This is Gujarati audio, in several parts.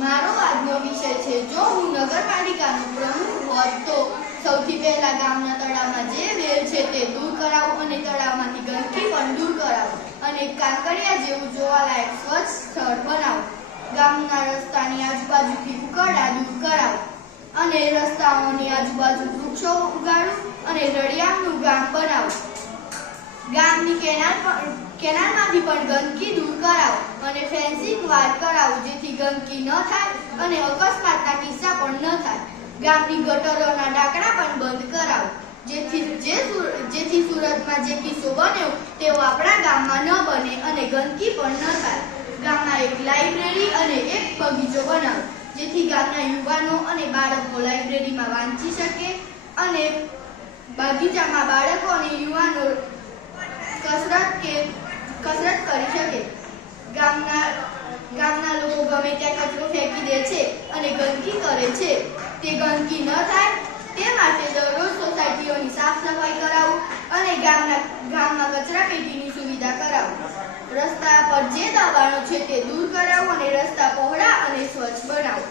મારો આજનો વિષય છે જો હું નગરપાલિકાનો પ્રમુખ હોત તો સૌથી પહેલા ગામના તળાવમાં જે વેલ છે તે દૂર કરાવું અને તળાવમાંથી ગંદકી પણ દૂર કરાવું અને કાંકરિયા જેવું જોવાલાયક સ્વચ્છ સ્થળ બનાવું. ગામના રસ્તાની આજુબાજુથી ઉકરડા દૂર કરાવું અને રસ્તાઓની આજુબાજુ વૃક્ષો ઉગાડું અને રળિયામણું ગામ બનાવું. ગામની કેનાલમાંથી પણ ગંદકી દૂર કરાવો અને ફેન્સિંગ વાર કરાવો જેથી ગંદકી ન થાય અને અકસ્માતના કિસ્સા પણ ન થાય. ગામની ગટરોના ઢાંકણા પણ બંધ કરાવો જેથી સુરતમાં જે કિસ્સો બન્યો તેવો આપણા ગામમાં ન બને અને ગંદકી પણ ન થાય. ગામમાં એક લાઇબ્રેરી અને એક બગીચો બનાવો જેથી ગામના યુવાનો અને બાળકો લાઇબ્રેરીમાં વાંચી શકે અને બગીચામાં બાળકો અને યુવાનો કસરત કરી શકે. ગામના લોકો ગમે ત્યાં કચરો ફેંકી દે છે અને ગંદકી કરે છે તે ગંદકી ન થાય તે માટે દરરોજ સોસાયટીઓની સાફ સફાઈ કરાવું અને ગામમાં કચરા પેટીની સુવિધા કરાવું. રસ્તા પર જે દબાણો છે તે દૂર કરાવું અને રસ્તા પહોળા અને સ્વચ્છ બનાવું.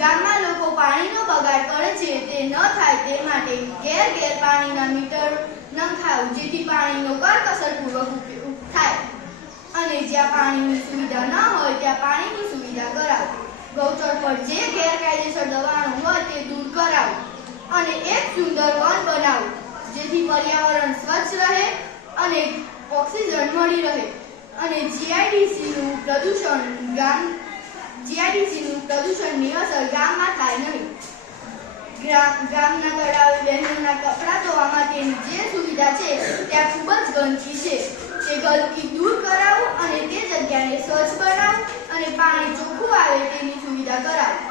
ગામમાં લોકો પાણીનો બગાડ કરે છે તે ન થાય તે માટે ઘેર પાણીના મીટર નંખાવું જેથી પાણીનો કરકસરપૂર્વક ઉપયોગ થાય અને જ્યાં પાણીની સુવિધા ન હોય ત્યાં પાણીની સુવિધા કરાવો. ગૌચર પર જે ગેરકાયદેસર દબાણો હોય તે દૂર કરાવો અને એક સુંદર વન બનાવો જેથી પર્યાવરણ સ્વચ્છ રહે અને ઓક્સિજન મળી રહે અને જીઆઈડીસીનું પ્રદૂષણની અસર ગામમાં થાય નહીં. ગામના તળાવ બહેનોના કપડાં ધોવા માટેની જે સુવિધા છે ત્યાં ખૂબ જ ગંદકી છે તે ગંદકી દૂર કરાવું અને તે જગ્યાને સ્વચ્છ બનાવું અને પાણી ચોખ્ખું આવે તેની સુવિધા કરાવું.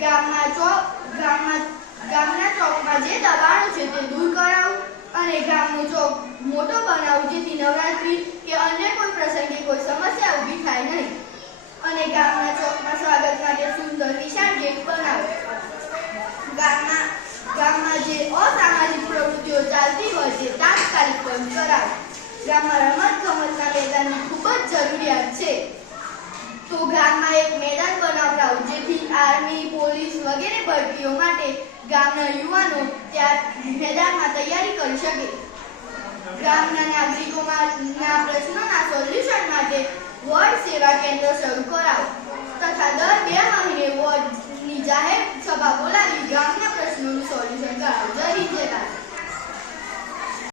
ગામના ચોકમાં જે દબાણો છે તે દૂર કરાવું અને ગામનો ચોક મોટો બનાવું જેથી નવરાત્રી કે અન્ય કોઈ પ્રસંગે કોઈ સમસ્યા ઊભી થાય નહીં અને ગામના ચોકમાં સ્વાગત માટે સુંદર વિશાળ ગેટ બનાવો. ગામમાં જે અસામાજિક પ્રવૃત્તિઓ ચાલતી હોય તે તાત્કાલિક બંધ કરાવો. ગામમાં રમતગમતના મેદાનની ખૂબ જ જરૂરિયાત છે તો ગામમાં એક મેદાન બનાવડાવો જેથી આર્મી, પોલીસ વગેરે ભરતીઓ માટે ગામના યુવાનો ત્યાં મેદાનમાં તૈયારી કરી શકે. ગામના નાગરિકોના પ્રશ્નોના સોલ્યુશન માટે વોર્ડ સેવા કેન્દ્ર શરૂ કરાવો તથા દર 2 મહિને વોર્ડની જાહેર સભા બોલાવી ગામના